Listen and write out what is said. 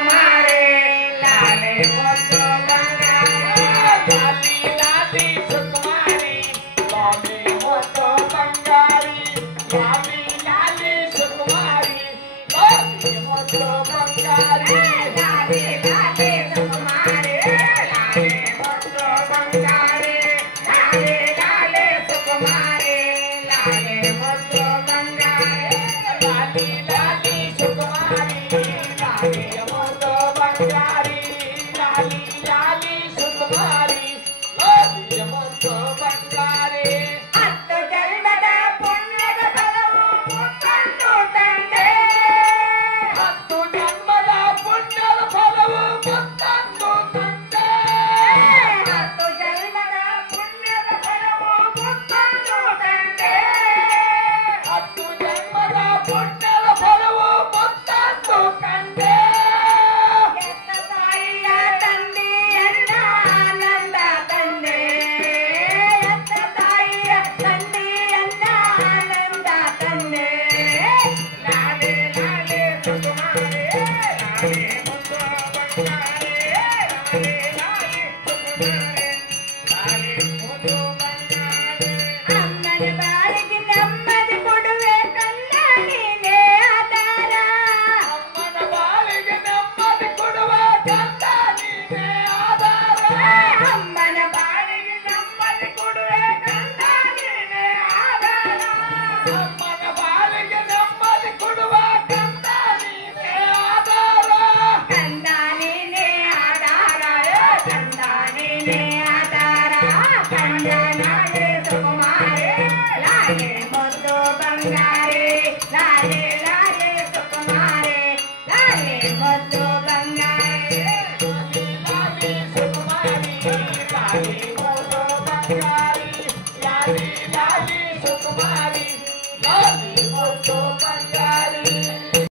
ಸುಕುಮಾರಿ ಲಾಲೆ ಮುದ್ದು ಬಂಗಾರಿ ಲಾಲಿ ಸುಕುಮಾರಿ ಲಾಲೆ ಮುದ್ದು ಬಂಗಾರಿ ಲಾಲಿ ಲಾಲಿ ಸುಕುಮಾರಿ ಲಾಲೆ ಮುದ್ದು ಬಂಗಾರಿ ಲಾಲಿ ಲಾಲಿ ಸುಕುಮಾರಿ ಲಾಲೆ ಮುದ್ದು ಬಂಗಾರಿ ಲಾಲಿ ಲಾಲಿ ಸುಕುಮಾರಿ ಲಾಲೆ ಮುದ್ದು ಬಂಗಾರಿ ಲಾಲಿ ಲಾಲಿ ಸುಕುಮಾರಿ ಲಾಲೆ ಮುದ್ದು ಬಂಗಾರಿ ಲಾಲಿ ಲಾಲಿ ಸುಕುಮಾರಿ ಲಾಲೆ ಮುದ್ದು ಬಂಗಾರಿ ಹತ್ತು ಜನ್ಮದ ಪುಣ್ಯದ ಫಲವು ಮುತ್ತಂದು ತಂದೆ ಹತ್ತು ಜನ್ಮದ ಪುಣ್ಯದ ಫಲವು ಮುತ್ತಂದು ತಂದೆ ಹತ್ತು ಜನ್ಮದ ಪುಣ್ಯದ ಫಲವು ಮುತ್ತಂದು ತಂದೆ ಹತ್ತು ಜನ್ಮದ ಪುಣ್ಯದ ಫಲವು ಮುತ್ತಂದು ಕಂಡೆ ಎತ್ತ ತಾಯಿಯ ತಂದೆಯನ್ನ ಆನಂದ ತಂದೆ ಎತ್ತ ತಾಯಿಯ ತಂದೆಯನ್ನ ಆನಂದ ತಂದೆ ಲಾಲೆ ಲಾಲೆ ಸುಕುಮಾರಿ ಲಾಲೆ ಮುದ್ದು ಬಂಗಾರಿ ಲಾಲೆ ಲಾಲೆ ಸುಕುಮಾರಿ ಲಾಲೆ ಮುದ್ದು ಬಂಗಾರಿ ಅಮ್ಮನ ಬಾಳಿಗೆ ನೆಮ್ಮದಿ ಕೊಡುವೆ ಕಂದ ನೀನೇ ಆಧಾರ ಅಮ್ಮನ ಬಾಳಿಗೆ ನೆಮ್ಮದಿ ಕೊಡುವ ಕಂದ ನೀನೇ ಆಧಾರ ಅಮ್ಮನ ಬಾಳಿಗೆ ನೆಮ್ಮದಿ ಕೊಡುವೆ ಕಂದ ನೀನೇ ಆಧಾರ ಅಮ್ಮನ ಬಾಳಿಗೆ ನೆಮ್ಮದಿ ಕೊಡುವ ಕಂದ ನೀನೇ ಆಧಾರ ಕಂದ ನೀನೇ ಆಧಾರ ಕಂದ ನೀನೇ ಆಧಾರ ಕಂದ ನಾಳೆ ಸುಕುಮಾರಿ ಲಾಲೆ ಮುದ್ದು ಬಂಗಾರಿ ಲಾಲೆ ಲಾಲೆ ಸುಕುಮಾರಿ ಲಾಲೆ ಮುದ್ದು